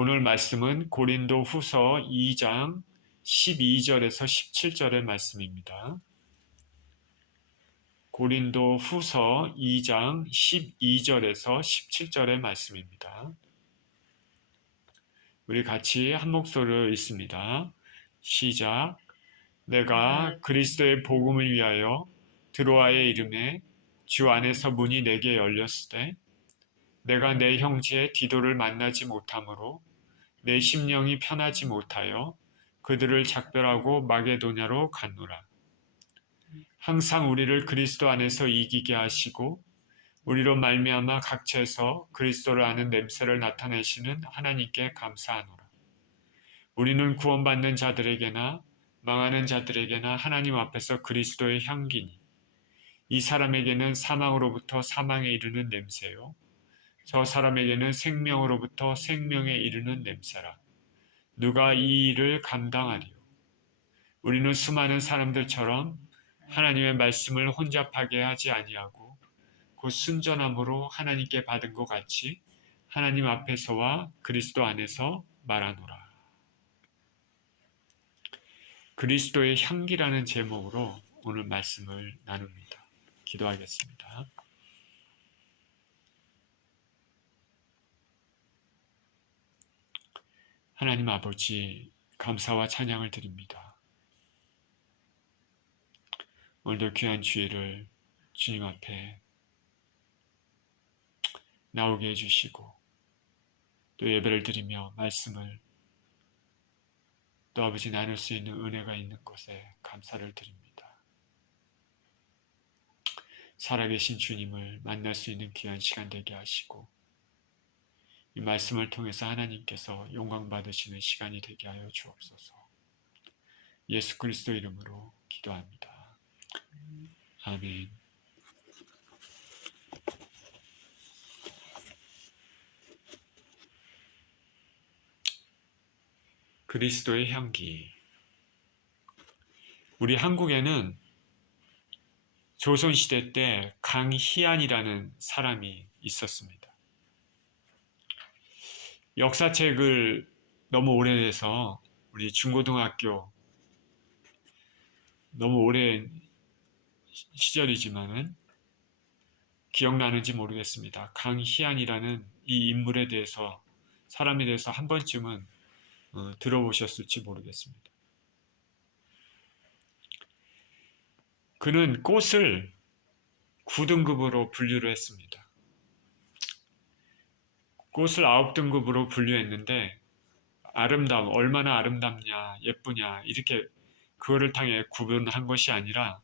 오늘 말씀은 고린도 후서 2장 12절에서 17절의 말씀입니다. 고린도 후서 2장 12절에서 17절의 말씀입니다. 우리 같이 한 목소리로 읽습니다. 시작. 내가 그리스도의 복음을 위하여 드로아에 이름에 주 안에서 문이 내게 열렸으되 내가 내 형제 디도를 만나지 못하므로 내 심령이 편하지 못하여 그들을 작별하고 마게도냐로 갔노라. 항상 우리를 그리스도 안에서 이기게 하시고 우리로 말미암아 각처에서 그리스도를 아는 냄새를 나타내시는 하나님께 감사하노라. 우리는 구원받는 자들에게나 망하는 자들에게나 하나님 앞에서 그리스도의 향기니 이 사람에게는 사망으로부터 사망에 이르는 냄새요 저 사람에게는 생명으로부터 생명에 이르는 냄새라. 누가 이 일을 감당하리요? 우리는 수많은 사람들처럼 하나님의 말씀을 혼잡하게 하지 아니하고 곧 순전함으로 하나님께 받은 것 같이 하나님 앞에서와 그리스도 안에서 말하노라. 그리스도의 향기라는 제목으로 오늘 말씀을 나눕니다. 기도하겠습니다. 하나님 아버지, 감사와 찬양을 드립니다. 오늘도 귀한 주일을 주님 앞에 나오게 해주시고 또 예배를 드리며 말씀을 또 아버지 나눌 수 있는 은혜가 있는 것에 감사를 드립니다. 살아계신 주님을 만날 수 있는 귀한 시간 되게 하시고 이 말씀을 통해서 하나님께서 영광 받으시는 시간이 되게 하여 주옵소서. 예수 그리스도 이름으로 기도합니다. 아멘. 그리스도의 향기. 우리 한국에는 조선시대 때 강희안이라는 사람이 있었습니다. 역사책을 너무 오래돼서 우리 중고등학교 너무 오랜 시절이지만은 기억나는지 모르겠습니다. 강희안이라는 이 인물에 대해서 사람에 대해서 한 번쯤은 들어보셨을지 모르겠습니다. 그는 꽃을 9등급으로 분류를 했습니다. 꽃을 9등급으로 분류했는데 아름다움, 얼마나 아름답냐, 예쁘냐 이렇게 그거를 통해 구분한 것이 아니라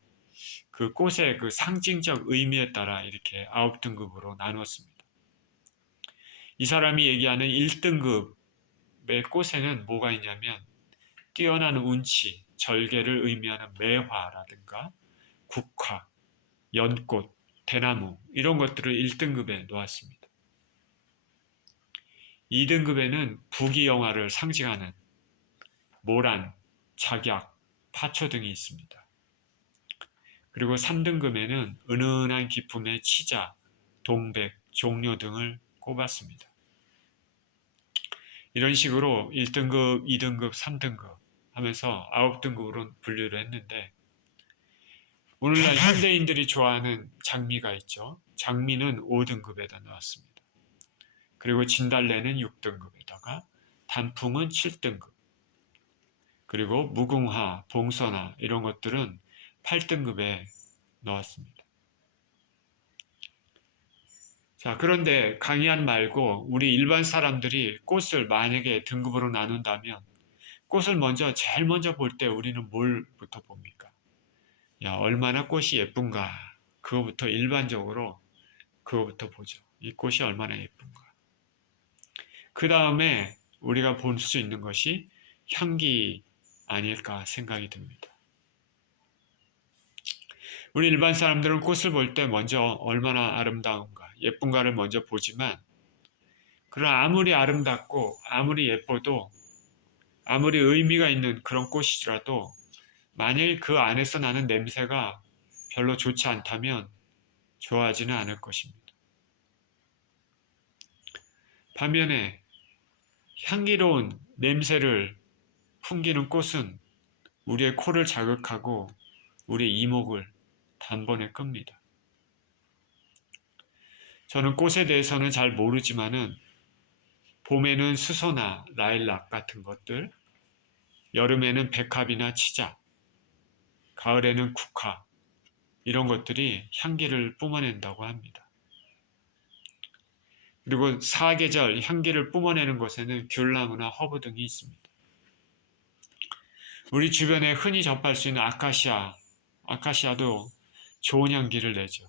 그 꽃의 그 상징적 의미에 따라 이렇게 9등급으로 나누었습니다. 이 사람이 얘기하는 1등급의 꽃에는 뭐가 있냐면 뛰어난 운치, 절개를 의미하는 매화라든가 국화, 연꽃, 대나무 이런 것들을 1등급에 놓았습니다. 2등급에는 부귀영화를 상징하는 모란, 작약, 파초 등이 있습니다. 그리고 3등급에는 은은한 기품의 치자, 동백, 종려 등을 꼽았습니다. 이런 식으로 1등급, 2등급, 3등급 하면서 9등급으로 분류를 했는데 오늘날 현대인들이 좋아하는 장미가 있죠. 장미는 5등급에다 넣었습니다. 그리고 진달래는 6등급에다가 단풍은 7등급 그리고 무궁화, 봉선화 이런 것들은 8등급에 넣었습니다. 자, 그런데 강의안 말고 우리 일반 사람들이 꽃을 만약에 등급으로 나눈다면 꽃을 제일 먼저 볼 때 우리는 뭘부터 봅니까? 야, 얼마나 꽃이 예쁜가. 그거부터 일반적으로 그거부터 보죠. 이 꽃이 얼마나 예쁜가. 그 다음에 우리가 볼 수 있는 것이 향기 아닐까 생각이 듭니다. 우리 일반 사람들은 꽃을 볼 때 먼저 얼마나 아름다운가, 예쁜가를 먼저 보지만 그러나 아무리 아름답고 아무리 예뻐도 아무리 의미가 있는 그런 꽃이라도 만일 그 안에서 나는 냄새가 별로 좋지 않다면 좋아하지는 않을 것입니다. 반면에 향기로운 냄새를 풍기는 꽃은 우리의 코를 자극하고 우리의 이목을 단번에 끕니다. 저는 꽃에 대해서는 잘 모르지만은 봄에는 수소나 라일락 같은 것들, 여름에는 백합이나 치자, 가을에는 국화, 이런 것들이 향기를 뿜어낸다고 합니다. 그리고 사계절 향기를 뿜어내는 것에는 귤나무나 허브 등이 있습니다. 우리 주변에 흔히 접할 수 있는 아카시아도 좋은 향기를 내죠.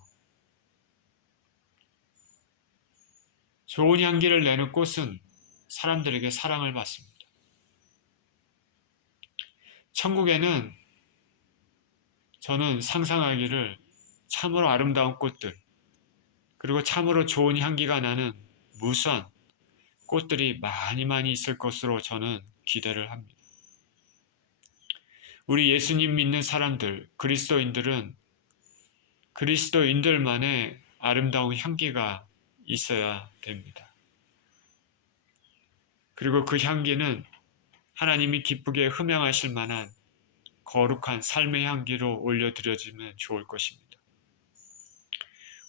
좋은 향기를 내는 꽃은 사람들에게 사랑을 받습니다. 천국에는 저는 상상하기를 참으로 아름다운 꽃들, 그리고 참으로 좋은 향기가 나는 무수한 꽃들이 많이 있을 것으로 저는 기대를 합니다. 우리 예수님 믿는 사람들, 그리스도인들만의 아름다운 향기가 있어야 됩니다. 그리고 그 향기는 하나님이 기쁘게 흠양하실 만한 거룩한 삶의 향기로 올려드려지면 좋을 것입니다.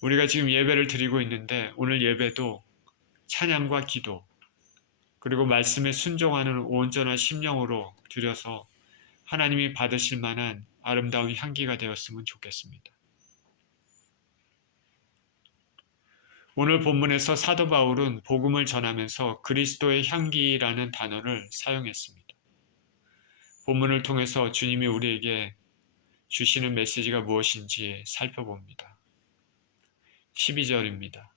우리가 지금 예배를 드리고 있는데 오늘 예배도 찬양과 기도 그리고 말씀에 순종하는 온전한 심령으로 드려서 하나님이 받으실 만한 아름다운 향기가 되었으면 좋겠습니다. 오늘 본문에서 사도 바울은 복음을 전하면서 그리스도의 향기라는 단어를 사용했습니다. 본문을 통해서 주님이 우리에게 주시는 메시지가 무엇인지 살펴봅니다. 12절입니다.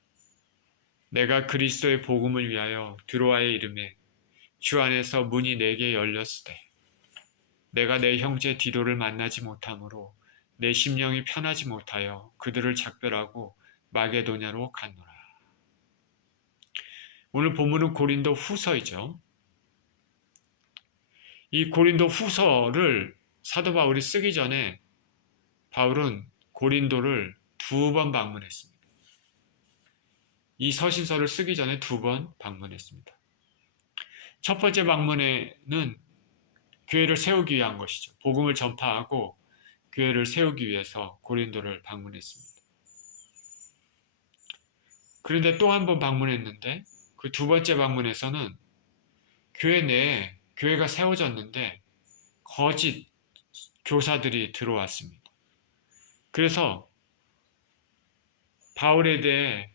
내가 그리스도의 복음을 위하여 드로아에 이르매 주 안에서 문이 내게 열렸으되 내가 내 형제 디도를 만나지 못하므로 내 심령이 편하지 못하여 그들을 작별하고 마게도냐로 갔노라. 오늘 본문은 고린도 후서이죠. 이 고린도 후서를 사도 바울이 쓰기 전에 바울은 고린도를 2번 방문했습니다. 이 서신서를 쓰기 전에 2번 방문했습니다. 첫 번째 방문에는 교회를 세우기 위한 것이죠. 복음을 전파하고 교회를 세우기 위해서 고린도를 방문했습니다. 그런데 또 한 번 방문했는데 그 2번째 방문에서는 교회 내에 교회가 세워졌는데 거짓 교사들이 들어왔습니다. 그래서 바울에 대해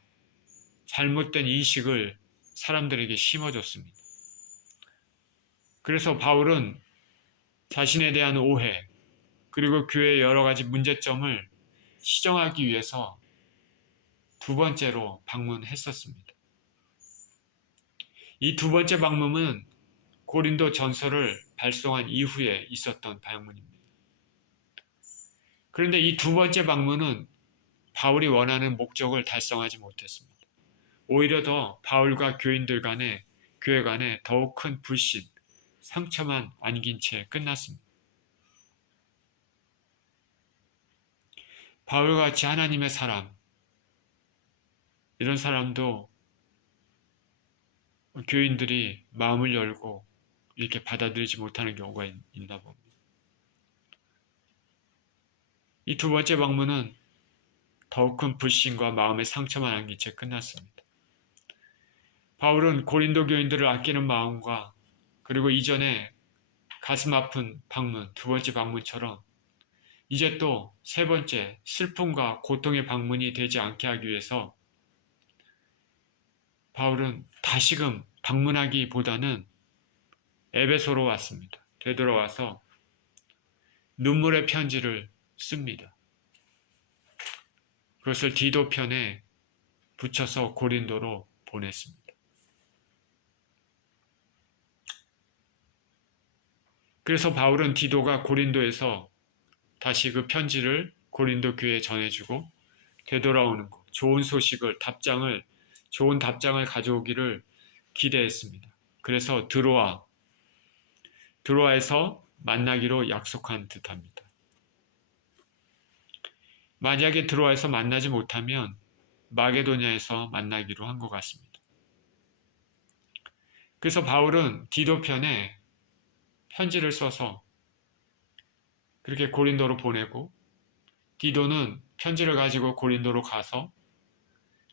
잘못된 인식을 사람들에게 심어줬습니다. 그래서 바울은 자신에 대한 오해 그리고 교회의 여러 가지 문제점을 시정하기 위해서 2번째로 방문했었습니다. 이 2번째 방문은 고린도 전서를 발송한 이후에 있었던 방문입니다. 그런데 이 2번째 방문은 바울이 원하는 목적을 달성하지 못했습니다. 오히려 더 바울과 교회 간에 더욱 큰 불신, 상처만 안긴 채 끝났습니다. 바울같이 하나님의 사람, 이런 사람도 교인들이 마음을 열고 이렇게 받아들이지 못하는 경우가 있나 봅니다. 이 2번째 방문은 더욱 큰 불신과 마음의 상처만 안긴 채 끝났습니다. 바울은 고린도 교인들을 아끼는 마음과 그리고 이전에 가슴 아픈 방문, 2번째 방문처럼 이제 또 3번째 슬픔과 고통의 방문이 되지 않게 하기 위해서 바울은 다시금 방문하기보다는 에베소로 왔습니다. 되돌아와서 눈물의 편지를 씁니다. 그것을 디도편에 붙여서 고린도로 보냈습니다. 그래서 바울은 디도가 고린도에서 다시 그 편지를 고린도 교회에 전해주고 되돌아오는 것, 좋은 답장을 가져오기를 기대했습니다. 그래서 드로아에서 만나기로 약속한 듯합니다. 만약에 드로아에서 만나지 못하면 마게도냐에서 만나기로 한 것 같습니다. 그래서 바울은 디도 편에 편지를 써서 그렇게 고린도로 보내고, 디도는 편지를 가지고 고린도로 가서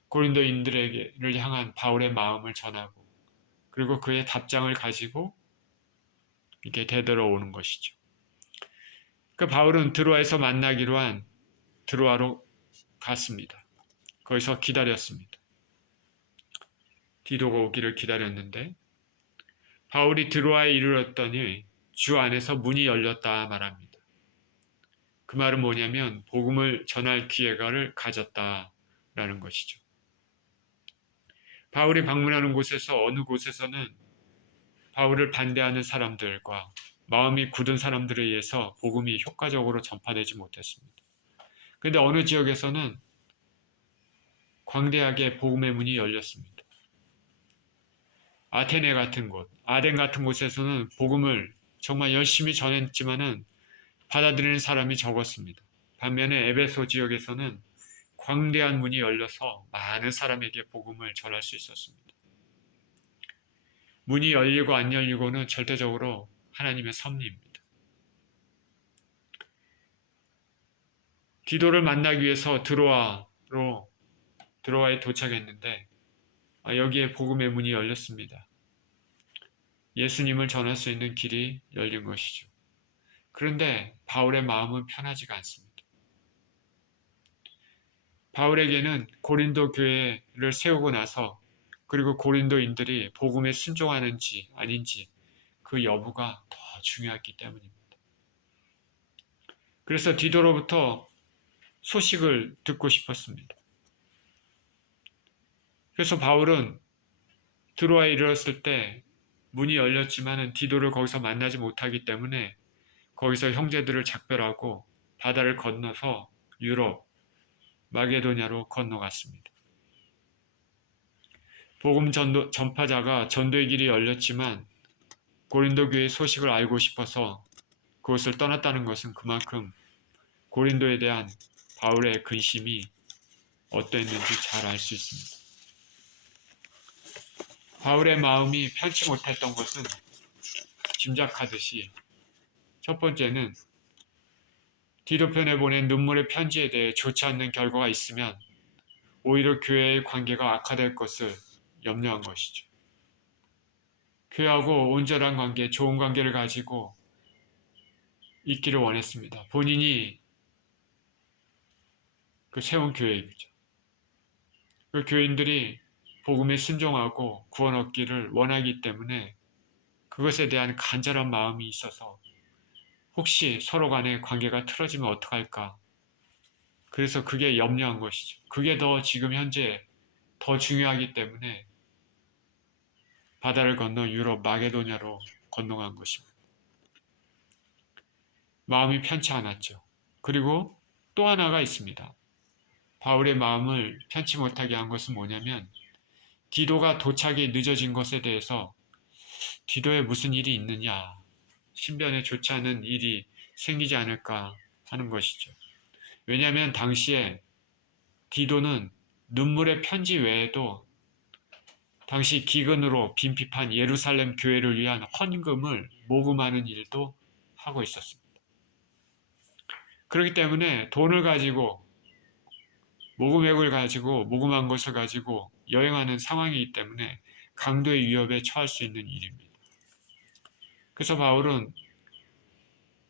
고린도인들을 향한 바울의 마음을 전하고, 그리고 그의 답장을 가지고 이렇게 되돌아오는 것이죠. 그 바울은 드로아에서 만나기로 한 드로아로 갔습니다. 거기서 기다렸습니다. 디도가 오기를 기다렸는데, 바울이 드로아에 이르렀더니 주 안에서 문이 열렸다 말합니다. 그 말은 뭐냐면 복음을 전할 기회를 가졌다라는 것이죠. 바울이 방문하는 곳에서 어느 곳에서는 바울을 반대하는 사람들과 마음이 굳은 사람들에 의해서 복음이 효과적으로 전파되지 못했습니다. 그런데 어느 지역에서는 광대하게 복음의 문이 열렸습니다. 아테네 같은 곳, 아덴 같은 곳에서는 복음을 정말 열심히 전했지만은 받아들이는 사람이 적었습니다. 반면에 에베소 지역에서는 광대한 문이 열려서 많은 사람에게 복음을 전할 수 있었습니다. 문이 열리고 안 열리고는 절대적으로 하나님의 섭리입니다. 디도를 만나기 위해서 드로아에 도착했는데 여기에 복음의 문이 열렸습니다. 예수님을 전할 수 있는 길이 열린 것이죠. 그런데 바울의 마음은 편하지가 않습니다. 바울에게는 고린도 교회를 세우고 나서, 그리고 고린도인들이 복음에 순종하는지 아닌지 그 여부가 더 중요했기 때문입니다. 그래서 디도로부터 소식을 듣고 싶었습니다. 그래서 바울은 드로아에 이르렀을 때 문이 열렸지만은 디도를 거기서 만나지 못하기 때문에 거기서 형제들을 작별하고 바다를 건너서 유럽, 마게도냐로 건너갔습니다. 복음 전파자가 전도의 길이 열렸지만 고린도 교회의 소식을 알고 싶어서 그곳을 떠났다는 것은 그만큼 고린도에 대한 바울의 근심이 어떠했는지 잘 알 수 있습니다. 바울의 마음이 편치 못했던 것은 짐작하듯이, 첫 번째는 디도편에 보낸 눈물의 편지에 대해 좋지 않는 결과가 있으면 오히려 교회의 관계가 악화될 것을 염려한 것이죠. 교회하고 온전한 관계, 좋은 관계를 가지고 있기를 원했습니다. 본인이 세운 교회이죠. 그 교인들이 복음에 순종하고 구원 얻기를 원하기 때문에 그것에 대한 간절한 마음이 있어서 혹시 서로 간의 관계가 틀어지면 어떡할까? 그래서 그게 염려한 것이죠. 그게 더 지금 현재 더 중요하기 때문에 바다를 건너 유럽 마게도냐로 건너간 것입니다. 마음이 편치 않았죠. 그리고 또 하나가 있습니다. 바울의 마음을 편치 못하게 한 것은 뭐냐면 디도가 도착이 늦어진 것에 대해서 디도에 무슨 일이 있느냐, 신변에 좋지 않은 일이 생기지 않을까 하는 것이죠. 왜냐하면 당시에 디도는 눈물의 편지 외에도 당시 기근으로 빈핍한 예루살렘 교회를 위한 헌금을 모금하는 일도 하고 있었습니다. 그렇기 때문에 돈을 가지고 모금액을 가지고 모금한 것을 가지고 여행하는 상황이기 때문에 강도의 위협에 처할 수 있는 일입니다. 그래서 바울은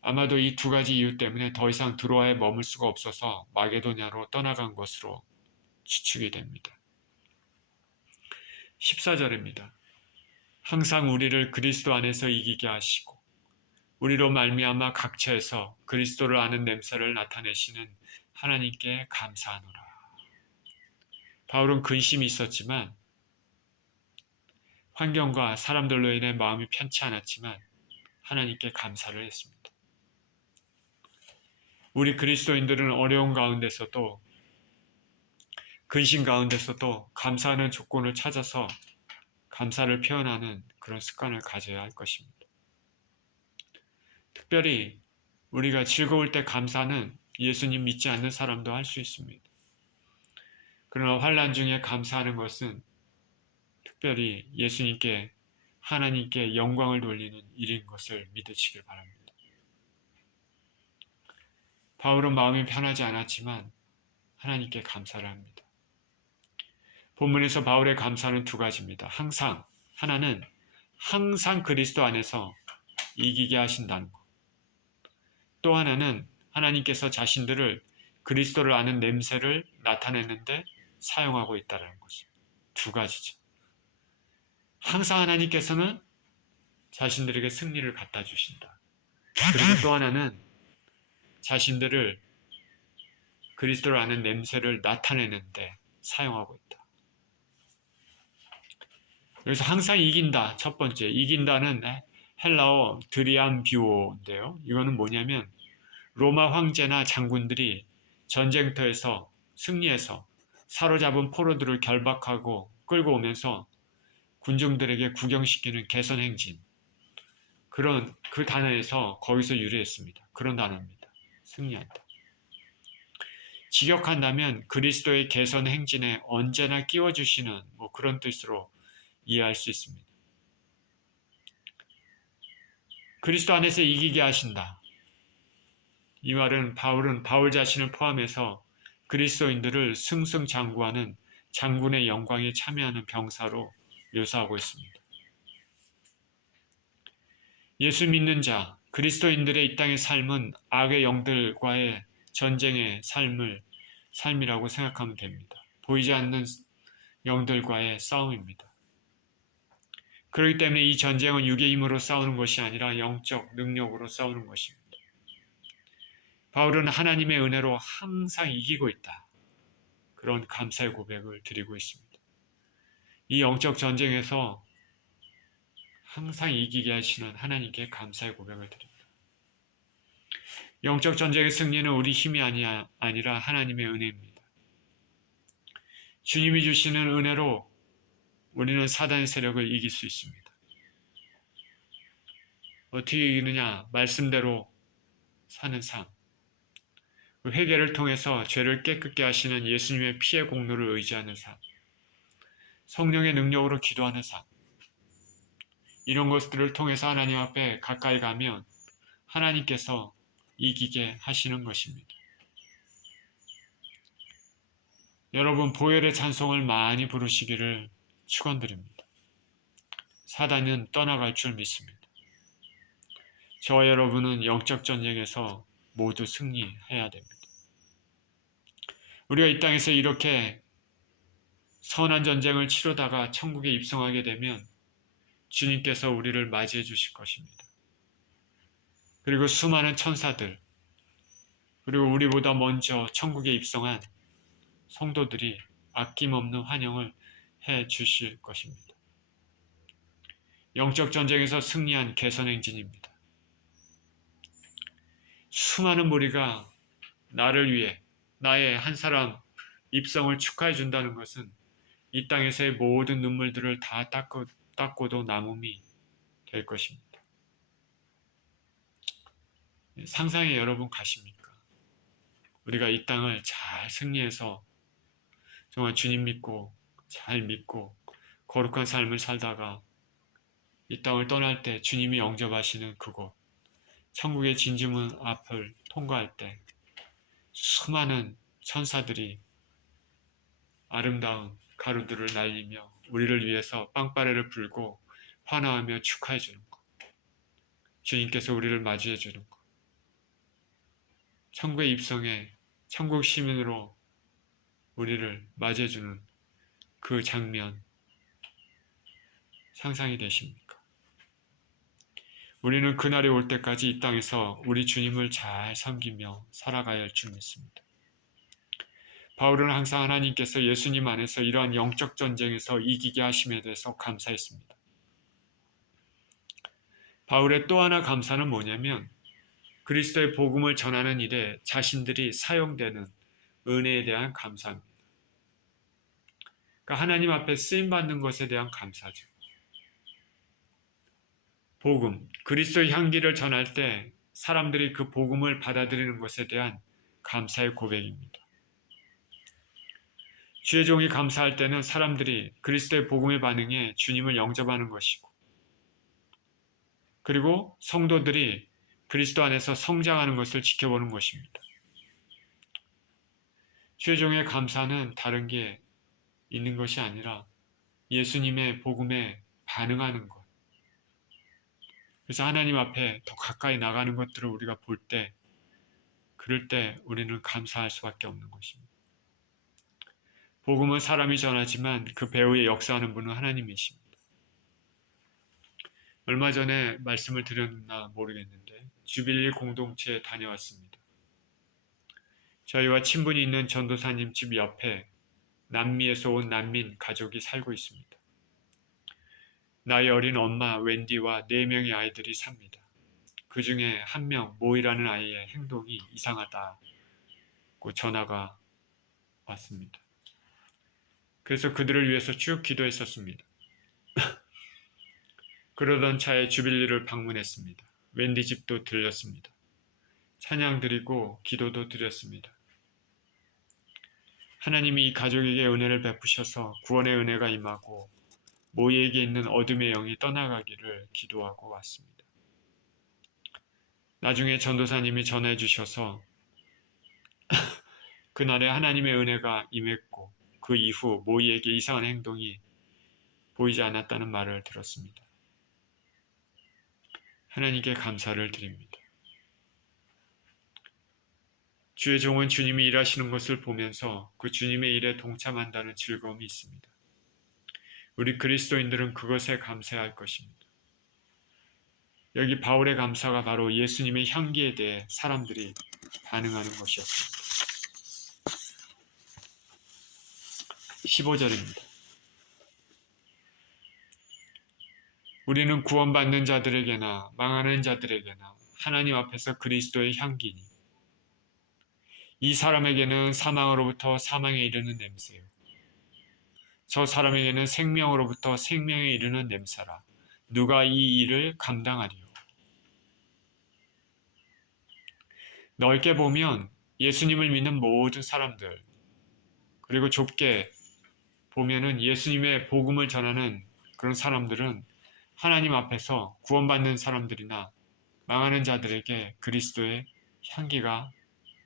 아마도 이 두 가지 이유 때문에 더 이상 드로아에 머물 수가 없어서 마게도냐로 떠나간 것으로 추측이 됩니다. 14절입니다. 항상 우리를 그리스도 안에서 이기게 하시고 우리로 말미암아 각처에서 그리스도를 아는 냄새를 나타내시는 하나님께 감사하노라. 바울은 근심이 있었지만 환경과 사람들로 인해 마음이 편치 않았지만 하나님께 감사를 했습니다. 우리 그리스도인들은 어려운 가운데서도 근심 가운데서도 감사하는 조건을 찾아서 감사를 표현하는 그런 습관을 가져야 할 것입니다. 특별히 우리가 즐거울 때 감사는 예수님 믿지 않는 사람도 할 수 있습니다. 그러나 환난 중에 감사하는 것은 특별히 예수님께 하나님께 영광을 돌리는 일인 것을 믿으시길 바랍니다. 바울은 마음이 편하지 않았지만 하나님께 감사를 합니다. 본문에서 바울의 감사는 두 가지입니다. 하나는 항상 그리스도 안에서 이기게 하신다는 것. 또 하나는 하나님께서 자신들을 그리스도를 아는 냄새를 나타내는데 사용하고 있다는 것입니다. 두 가지죠. 항상 하나님께서는 자신들에게 승리를 갖다 주신다. 그리고 또 하나는 자신들을 그리스도를 아는 냄새를 나타내는데 사용하고 있다. 그래서 항상 이긴다. 첫 번째, 이긴다는 헬라어 드리암비오인데요. 이거는 뭐냐면 로마 황제나 장군들이 전쟁터에서 승리해서 사로잡은 포로들을 결박하고 끌고 오면서 군중들에게 구경시키는 개선행진. 그 단어에서 거기서 유래했습니다. 그런 단어입니다. 승리한다. 직역한다면 그리스도의 개선 행진에 언제나 끼워주시는 그런 뜻으로 이해할 수 있습니다. 그리스도 안에서 이기게 하신다. 이 말은 바울은 바울 자신을 포함해서 그리스도인들을 승승장구하는 장군의 영광에 참여하는 병사로 묘사하고 있습니다. 예수 믿는 자, 그리스도인들의 이 땅의 삶은 악의 영들과의 전쟁의 삶이라고 생각하면 됩니다. 보이지 않는 영들과의 싸움입니다. 그렇기 때문에 이 전쟁은 육의 힘으로 싸우는 것이 아니라 영적 능력으로 싸우는 것입니다. 바울은 하나님의 은혜로 항상 이기고 있다. 그런 감사의 고백을 드리고 있습니다. 이 영적 전쟁에서 항상 이기게 하시는 하나님께 감사의 고백을 드립니다. 영적 전쟁의 승리는 우리 힘이 아니라 하나님의 은혜입니다. 주님이 주시는 은혜로 우리는 사단의 세력을 이길 수 있습니다. 어떻게 이기느냐? 말씀대로 사는 삶. 회개를 통해서 죄를 깨끗게 하시는 예수님의 피의 공로를 의지하는 삶. 성령의 능력으로 기도하는 삶. 이런 것들을 통해서 하나님 앞에 가까이 가면 하나님께서 이기게 하시는 것입니다. 여러분, 보혈의 찬송을 많이 부르시기를 축원드립니다. 사단은 떠나갈 줄 믿습니다. 저와 여러분은 영적 전쟁에서 모두 승리해야 됩니다. 우리가 이 땅에서 이렇게 선한 전쟁을 치르다가 천국에 입성하게 되면 주님께서 우리를 맞이해 주실 것입니다. 그리고 수많은 천사들, 그리고 우리보다 먼저 천국에 입성한 성도들이 아낌없는 환영을 해 주실 것입니다. 영적 전쟁에서 승리한 개선행진입니다. 수많은 무리가 나를 위해 나의 한 사람 입성을 축하해 준다는 것은 이 땅에서의 모든 눈물들을 다 닦고도 남음이 될 것입니다. 상상에 여러분 가십니까? 우리가 이 땅을 잘 승리해서 정말 주님 믿고 잘 믿고 거룩한 삶을 살다가 이 땅을 떠날 때 주님이 영접하시는 그곳, 천국의 진주문 앞을 통과할 때 수많은 천사들이 아름다운 가루들을 날리며 우리를 위해서 빵빠레를 불고 환호하며 축하해 주는 것. 주님께서 우리를 맞이해 주는 것. 천국에 입성해 천국 시민으로 우리를 맞이해 주는 그 장면 상상이 되십니까? 우리는 그날이 올 때까지 이 땅에서 우리 주님을 잘 섬기며 살아가야 할 줄 믿습니다. 바울은 항상 하나님께서 예수님 안에서 이러한 영적 전쟁에서 이기게 하심에 대해서 감사했습니다. 바울의 또 하나 감사는 뭐냐면 그리스도의 복음을 전하는 일에 자신들이 사용되는 은혜에 대한 감사입니다. 그러니까 하나님 앞에 쓰임받는 것에 대한 감사죠. 복음, 그리스도의 향기를 전할 때 사람들이 그 복음을 받아들이는 것에 대한 감사의 고백입니다. 주의 종이 감사할 때는 사람들이 그리스도의 복음에 반응해 주님을 영접하는 것이고 그리고 성도들이 그리스도 안에서 성장하는 것을 지켜보는 것입니다. 최종의 감사는 다른 게 있는 것이 아니라 예수님의 복음에 반응하는 것. 그래서 하나님 앞에 더 가까이 나가는 것들을 우리가 볼 때, 그럴 때 우리는 감사할 수밖에 없는 것입니다. 복음은 사람이 전하지만 그 배후에 역사하는 분은 하나님이십니다. 얼마 전에 말씀을 드렸나 모르겠는데 주빌리 공동체에 다녀왔습니다. 저희와 친분이 있는 전도사님 집 옆에 남미에서 온 난민 가족이 살고 있습니다. 나이 어린 엄마 웬디와 4명의 아이들이 삽니다. 그 중에 한 명 모이라는 아이의 행동이 이상하다고 전화가 왔습니다. 그래서 그들을 위해서 쭉 기도했었습니다. 그러던 차에 주빌리를 방문했습니다. 웬디 집도 들렸습니다. 찬양 드리고 기도도 드렸습니다. 하나님이 이 가족에게 은혜를 베푸셔서 구원의 은혜가 임하고 모이에게 있는 어둠의 영이 떠나가기를 기도하고 왔습니다. 나중에 전도사님이 전해 주셔서 그날에 하나님의 은혜가 임했고 그 이후 모이에게 이상한 행동이 보이지 않았다는 말을 들었습니다. 하나님께 감사를 드립니다. 주의 종은 주님이 일하시는 것을 보면서 그 주님의 일에 동참한다는 즐거움이 있습니다. 우리 그리스도인들은 그것에 감사할 것입니다. 여기 바울의 감사가 바로 예수님의 향기에 대해 사람들이 반응하는 것이었습니다. 15절입니다. 우리는 구원받는 자들에게나 망하는 자들에게나 하나님 앞에서 그리스도의 향기니 이 사람에게는 사망으로부터 사망에 이르는 냄새요 저 사람에게는 생명으로부터 생명에 이르는 냄새라. 누가 이 일을 감당하리요? 넓게 보면 예수님을 믿는 모든 사람들, 그리고 좁게 보면은 예수님의 복음을 전하는 그런 사람들은 하나님 앞에서 구원받는 사람들이나 망하는 자들에게 그리스도의 향기가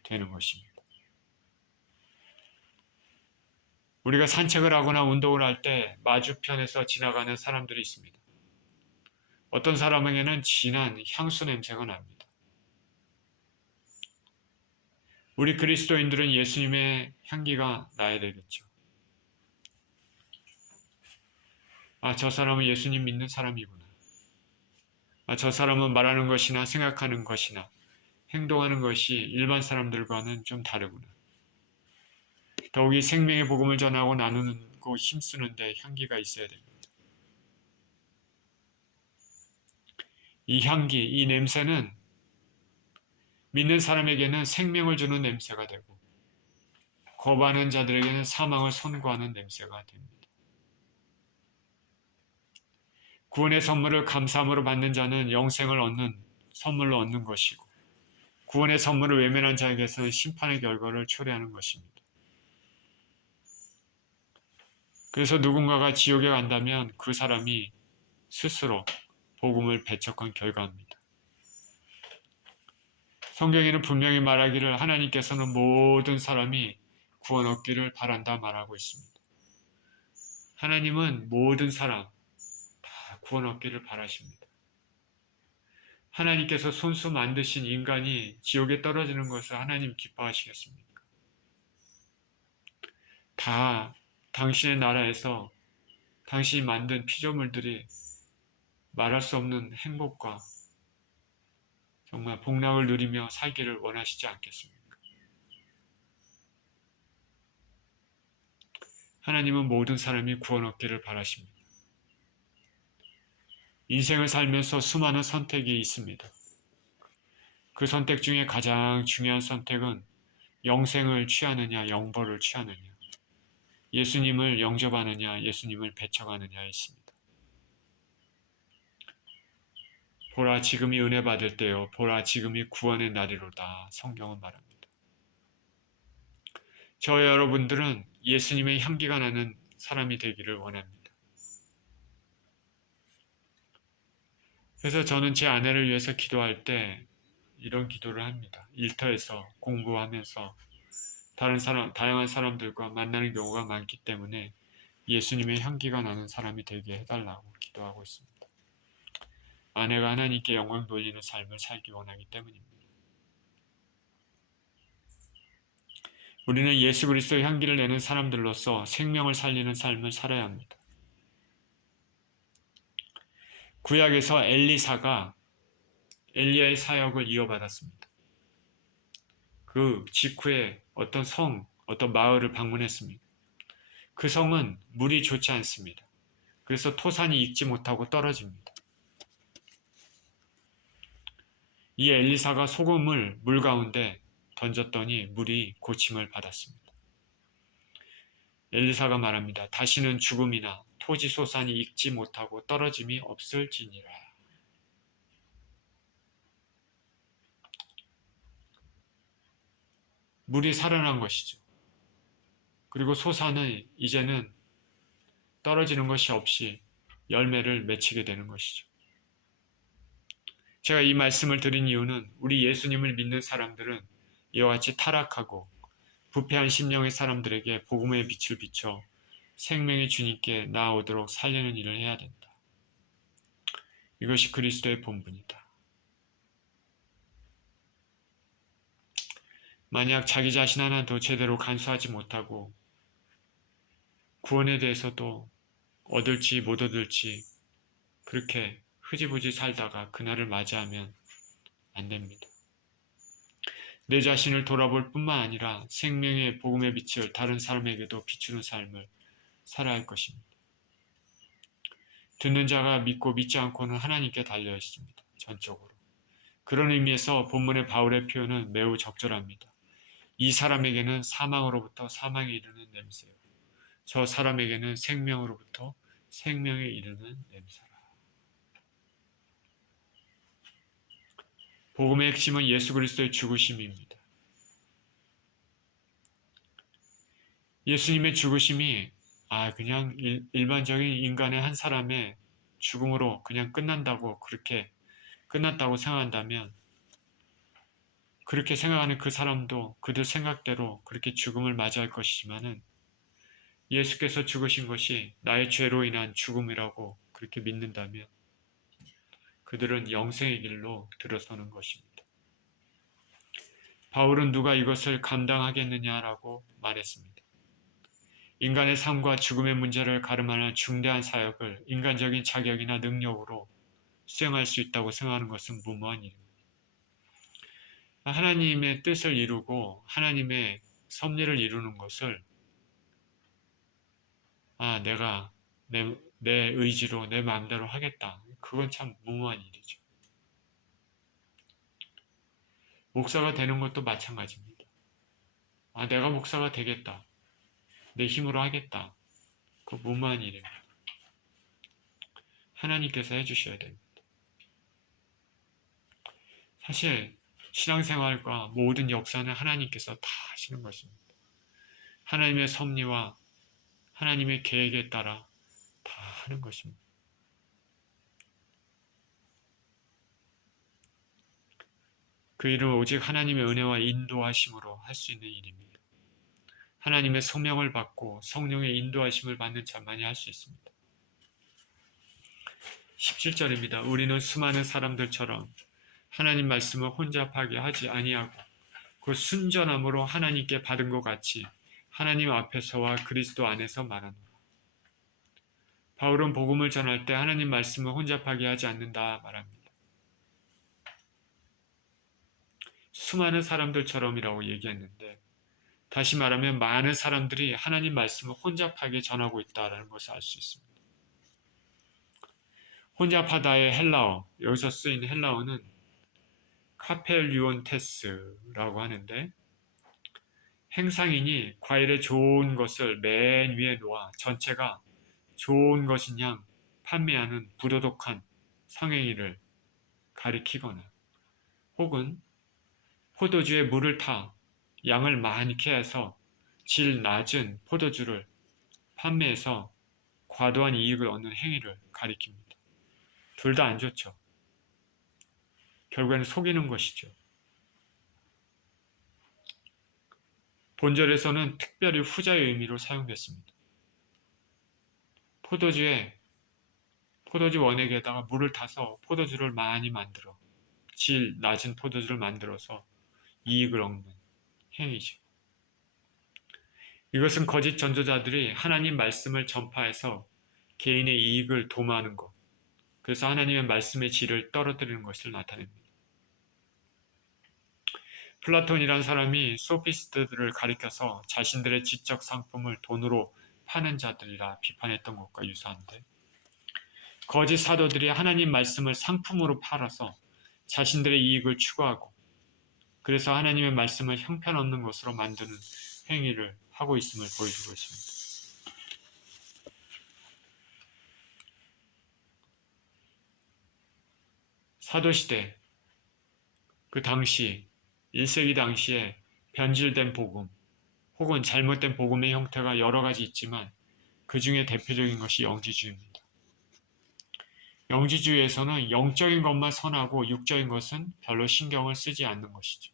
되는 것입니다. 우리가 산책을 하거나 운동을 할 때 마주편에서 지나가는 사람들이 있습니다. 어떤 사람에게는 진한 향수 냄새가 납니다. 우리 그리스도인들은 예수님의 향기가 나야 되겠죠. 아, 저 사람은 예수님 믿는 사람이구나. 아, 저 사람은 말하는 것이나 생각하는 것이나 행동하는 것이 일반 사람들과는 좀 다르구나. 더욱이 생명의 복음을 전하고 나누고 힘쓰는데 향기가 있어야 됩니다. 이 향기, 이 냄새는 믿는 사람에게는 생명을 주는 냄새가 되고 거부하는 자들에게는 사망을 선고하는 냄새가 됩니다. 구원의 선물을 감사함으로 받는 자는 영생을 얻는 선물로 얻는 것이고 구원의 선물을 외면한 자에게서는 심판의 결과를 초래하는 것입니다. 그래서 누군가가 지옥에 간다면 그 사람이 스스로 복음을 배척한 결과입니다. 성경에는 분명히 말하기를 하나님께서는 모든 사람이 구원 얻기를 바란다 말하고 있습니다. 하나님은 모든 사람 다 구원 얻기를 바라십니다. 하나님께서 손수 만드신 인간이 지옥에 떨어지는 것을 하나님 기뻐하시겠습니까? 다 당신의 나라에서 당신이 만든 피조물들이 말할 수 없는 행복과 정말 복락을 누리며 살기를 원하시지 않겠습니까? 하나님은 모든 사람이 구원 얻기를 바라십니다. 인생을 살면서 수많은 선택이 있습니다. 그 선택 중에 가장 중요한 선택은 영생을 취하느냐, 영벌을 취하느냐, 예수님을 영접하느냐, 예수님을 배척하느냐에 있습니다. 보라, 지금이 은혜 받을 때요. 보라, 지금이 구원의 날이로다. 성경은 말합니다. 저와 여러분들은 예수님의 향기가 나는 사람이 되기를 원합니다. 그래서 저는 제 아내를 위해서 기도할 때 이런 기도를 합니다. 일터에서 공부하면서 다양한 사람들과 만나는 경우가 많기 때문에 예수님의 향기가 나는 사람이 되게 해달라고 기도하고 있습니다. 아내가 하나님께 영광 돌리는 삶을 살기 원하기 때문입니다. 우리는 예수 그리스도의 향기를 내는 사람들로서 생명을 살리는 삶을 살아야 합니다. 구약에서 엘리사가 엘리야의 사역을 이어받았습니다. 그 직후에 어떤 마을을 방문했습니다. 그 성은 물이 좋지 않습니다. 그래서 토산이 익지 못하고 떨어집니다. 이 엘리사가 소금을 물 가운데 던졌더니 물이 고침을 받았습니다. 엘리사가 말합니다. 다시는 죽음이나 토지 소산이 익지 못하고 떨어짐이 없을지니라. 물이 살아난 것이죠. 그리고 소산은 이제는 떨어지는 것이 없이 열매를 맺히게 되는 것이죠. 제가 이 말씀을 드린 이유는 우리 예수님을 믿는 사람들은 이와 같이 타락하고 부패한 심령의 사람들에게 복음의 빛을 비춰 생명의 주님께 나아오도록 살리는 일을 해야 된다. 이것이 그리스도의 본분이다. 만약 자기 자신 하나도 제대로 간수하지 못하고 구원에 대해서도 얻을지 못 얻을지 그렇게 흐지부지 살다가 그날을 맞이하면 안 됩니다. 내 자신을 돌아볼 뿐만 아니라 생명의 복음의 빛을 다른 사람에게도 비추는 삶을 살아야 할 것입니다. 듣는 자가 믿고 믿지 않고는 하나님께 달려 있습니다. 전적으로. 그런 의미에서 본문의 바울의 표현은 매우 적절합니다. 이 사람에게는 사망으로부터 사망에 이르는 냄새요. 저 사람에게는 생명으로부터 생명에 이르는 냄새라. 복음의 핵심은 예수 그리스도의 죽으심입니다. 예수님의 죽으심이 그냥 일반적인 인간의 한 사람의 죽음으로 그냥 그렇게 끝났다고 생각한다면 그렇게 생각하는 그 사람도 그들 생각대로 그렇게 죽음을 맞이할 것이지만은 예수께서 죽으신 것이 나의 죄로 인한 죽음이라고 그렇게 믿는다면 그들은 영생의 길로 들어서는 것입니다. 바울은 누가 이것을 감당하겠느냐라고 말했습니다. 인간의 삶과 죽음의 문제를 가름하는 중대한 사역을 인간적인 자격이나 능력으로 수행할 수 있다고 생각하는 것은 무모한 일입니다. 하나님의 뜻을 이루고 하나님의 섭리를 이루는 것을 내가 내 의지로 내 마음대로 하겠다. 그건 참 무모한 일이죠. 목사가 되는 것도 마찬가지입니다. 내가 목사가 되겠다. 내 힘으로 하겠다. 그거 무모한 일입니다. 하나님께서 해주셔야 됩니다. 사실 신앙생활과 모든 역사는 하나님께서 다 하시는 것입니다. 하나님의 섭리와 하나님의 계획에 따라 다 하는 것입니다. 그 일은 오직 하나님의 은혜와 인도하심으로 할 수 있는 일입니다. 하나님의 소명을 받고 성령의 인도하심을 받는 자만이 할 수 있습니다. 17절입니다. 우리는 수많은 사람들처럼 하나님 말씀을 혼잡하게 하지 아니하고 그 순전함으로 하나님께 받은 것 같이 하나님 앞에서와 그리스도 안에서 말하노라. 바울은 복음을 전할 때 하나님 말씀을 혼잡하게 하지 않는다 말합니다. 수많은 사람들처럼이라고 얘기했는데 다시 말하면 많은 사람들이 하나님 말씀을 혼잡하게 전하고 있다는 것을 알 수 있습니다. 혼잡하다의 헬라어, 여기서 쓰인 헬라어는 카펠류온테스라고 하는데 행상인이 과일의 좋은 것을 맨 위에 놓아 전체가 좋은 것인 양 판매하는 부도덕한 성행위를 가리키거나 혹은 포도주에 물을 타 양을 많게 해서 질 낮은 포도주를 판매해서 과도한 이익을 얻는 행위를 가리킵니다. 둘 다 안 좋죠. 결국에는 속이는 것이죠. 본절에서는 특별히 후자의 의미로 사용됐습니다. 포도주 원액에다가 물을 타서 포도주를 많이 만들어 질 낮은 포도주를 만들어서 이익을 얻는 행위죠. 이것은 거짓 전도자들이 하나님 말씀을 전파해서 개인의 이익을 도모하는 것, 그래서 하나님의 말씀의 질을 떨어뜨리는 것을 나타냅니다. 플라톤이란 사람이 소피스트들을 가리켜서 자신들의 지적 상품을 돈으로 파는 자들이라 비판했던 것과 유사한데, 거짓 사도들이 하나님 말씀을 상품으로 팔아서 자신들의 이익을 추구하고 그래서 하나님의 말씀을 형편없는 것으로 만드는 행위를 하고 있음을 보여주고 있습니다. 사도시대, 그 당시 1세기 당시에 변질된 복음 혹은 잘못된 복음의 형태가 여러 가지 있지만 그 중에 대표적인 것이 영지주의입니다. 영지주의에서는 영적인 것만 선하고 육적인 것은 별로 신경을 쓰지 않는 것이죠.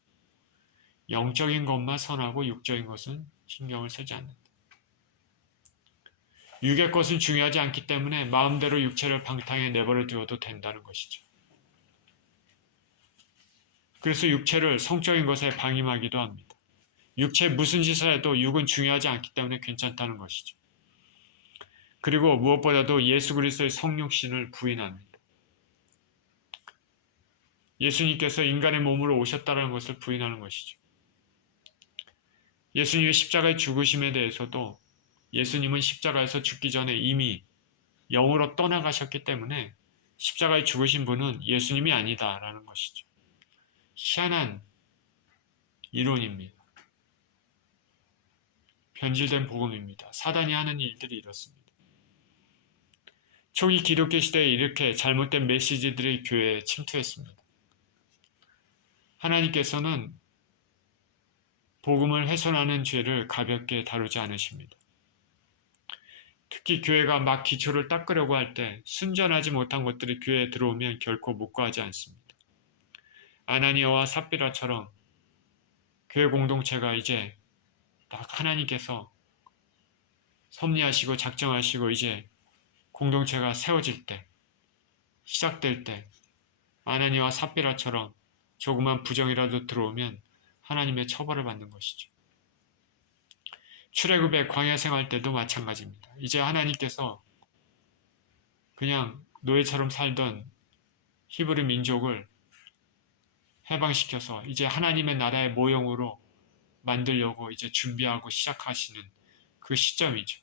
영적인 것만 선하고 육적인 것은 신경을 쓰지 않는다. 육의 것은 중요하지 않기 때문에 마음대로 육체를 방탕에 내버려 두어도 된다는 것이죠. 그래서 육체를 성적인 것에 방임하기도 합니다. 육체 무슨 짓을 해도 육은 중요하지 않기 때문에 괜찮다는 것이죠. 그리고 무엇보다도 예수 그리스도의 성육신을 부인합니다. 예수님께서 인간의 몸으로 오셨다는 것을 부인하는 것이죠. 예수님의 십자가의 죽으심에 대해서도 예수님은 십자가에서 죽기 전에 이미 영으로 떠나가셨기 때문에 십자가에 죽으신 분은 예수님이 아니다라는 것이죠. 희한한 이론입니다. 변질된 복음입니다. 사단이 하는 일들이 이렇습니다. 초기 기독교 시대에 이렇게 잘못된 메시지들이 교회에 침투했습니다. 하나님께서는 복음을 훼손하는 죄를 가볍게 다루지 않으십니다. 특히 교회가 막 기초를 닦으려고 할 때 순전하지 못한 것들이 교회에 들어오면 결코 묵과하지 않습니다. 아나니아와 삽비라처럼 교회 공동체가 이제 딱 하나님께서 섭리하시고 작정하시고 이제 공동체가 세워질 때, 시작될 때 아나니아와 삽비라처럼 조그만 부정이라도 들어오면 하나님의 처벌을 받는 것이죠. 출애굽의 광야 생활 때도 마찬가지입니다. 이제 하나님께서 그냥 노예처럼 살던 히브리 민족을 해방시켜서 이제 하나님의 나라의 모형으로 만들려고 이제 준비하고 시작하시는 그 시점이죠.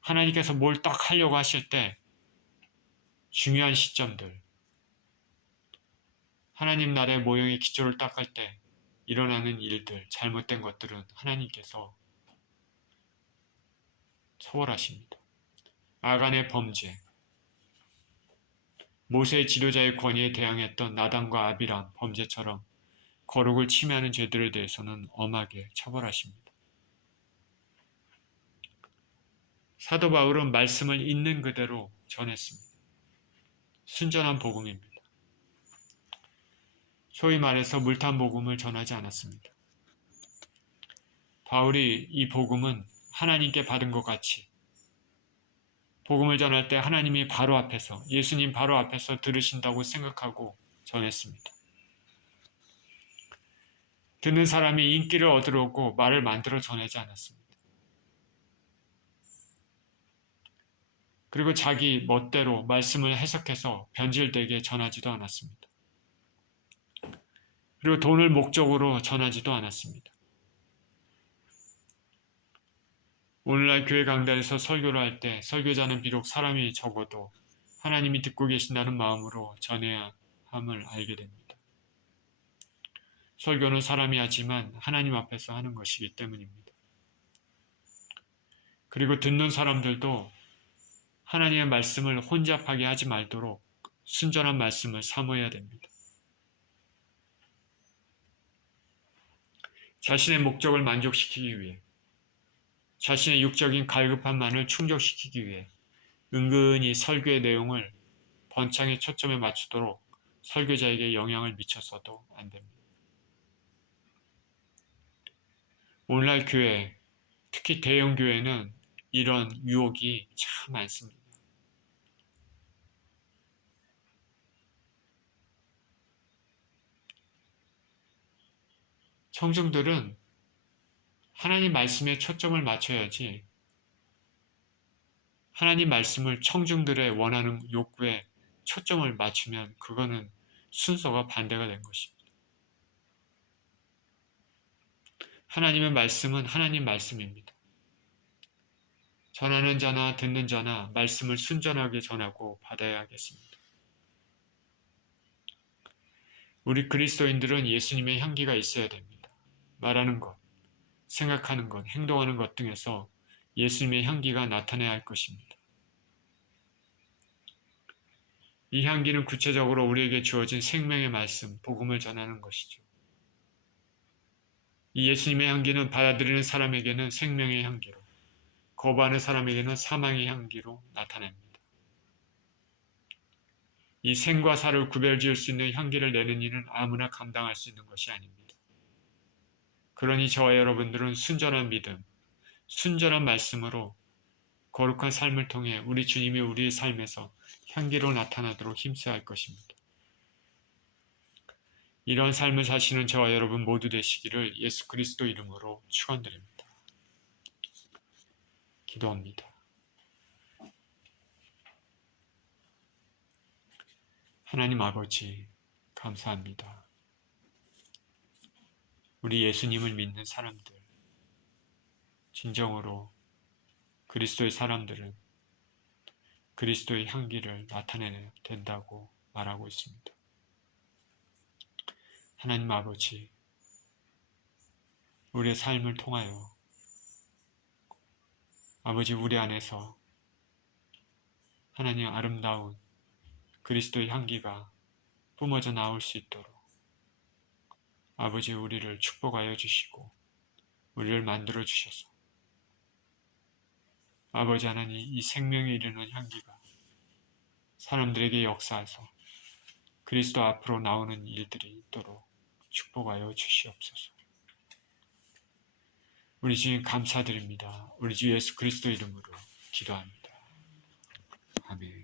하나님께서 뭘 딱 하려고 하실 때 중요한 시점들, 하나님 나라의 모형의 기초를 닦을 때 일어나는 일들, 잘못된 것들은 하나님께서 처벌하십니다. 아간의 범죄, 모세의 지도자의 권위에 대항했던 나단과 아비람 범죄처럼 거룩을 침해하는 죄들에 대해서는 엄하게 처벌하십니다. 사도 바울은 말씀을 있는 그대로 전했습니다. 순전한 복음입니다. 소위 말해서 물탄 복음을 전하지 않았습니다. 바울이 이 복음은 하나님께 받은 것 같이 복음을 전할 때 하나님이 바로 앞에서, 예수님 바로 앞에서 들으신다고 생각하고 전했습니다. 듣는 사람이 인기를 얻으려고 말을 만들어 전하지 않았습니다. 그리고 자기 멋대로 말씀을 해석해서 변질되게 전하지도 않았습니다. 그리고 돈을 목적으로 전하지도 않았습니다. 오늘날 교회 강단에서 설교를 할 때 설교자는 비록 사람이 적어도 하나님이 듣고 계신다는 마음으로 전해야 함을 알게 됩니다. 설교는 사람이 하지만 하나님 앞에서 하는 것이기 때문입니다. 그리고 듣는 사람들도 하나님의 말씀을 혼잡하게 하지 말도록 순전한 말씀을 사모해야 됩니다. 자신의 목적을 만족시키기 위해, 자신의 육적인 갈급함만을 충족시키기 위해 은근히 설교의 내용을 번창의 초점에 맞추도록 설교자에게 영향을 미쳐서도 안 됩니다. 오늘날 교회, 특히 대형 교회는 이런 유혹이 참 많습니다. 청중들은 하나님 말씀에 초점을 맞춰야지 하나님 말씀을 청중들의 원하는 욕구에 초점을 맞추면 그거는 순서가 반대가 된 것입니다. 하나님의 말씀은 하나님 말씀입니다. 전하는 자나 듣는 자나 말씀을 순전하게 전하고 받아야 하겠습니다. 우리 그리스도인들은 예수님의 향기가 있어야 됩니다. 말하는 것, 생각하는 것, 행동하는 것 등에서 예수님의 향기가 나타나야 할 것입니다. 이 향기는 구체적으로 우리에게 주어진 생명의 말씀, 복음을 전하는 것이죠. 이 예수님의 향기는 받아들이는 사람에게는 생명의 향기로, 거부하는 사람에게는 사망의 향기로 나타납니다. 이 생과 사를 구별지을 수 있는 향기를 내는 이는 아무나 감당할 수 있는 것이 아닙니다. 그러니 저와 여러분들은 순전한 믿음, 순전한 말씀으로 거룩한 삶을 통해 우리 주님이 우리의 삶에서 향기로 나타나도록 힘써야 할 것입니다. 이런 삶을 사시는 저와 여러분 모두 되시기를 예수 그리스도 이름으로 축원드립니다. 기도합니다. 하나님 아버지, 감사합니다. 우리 예수님을 믿는 사람들, 진정으로 그리스도의 사람들은 그리스도의 향기를 나타내야 된다고 말하고 있습니다. 하나님 아버지, 우리의 삶을 통하여 아버지 우리 안에서 하나님 아름다운 그리스도의 향기가 뿜어져 나올 수 있도록 아버지 우리를 축복하여 주시고 우리를 만들어 주셔서 아버지 하나님 이 생명에 이르는 향기가 사람들에게 역사해서 그리스도 앞으로 나오는 일들이 있도록 축복하여 주시옵소서. 우리 주님 감사드립니다. 우리 주 예수 그리스도 이름으로 기도합니다. 아멘.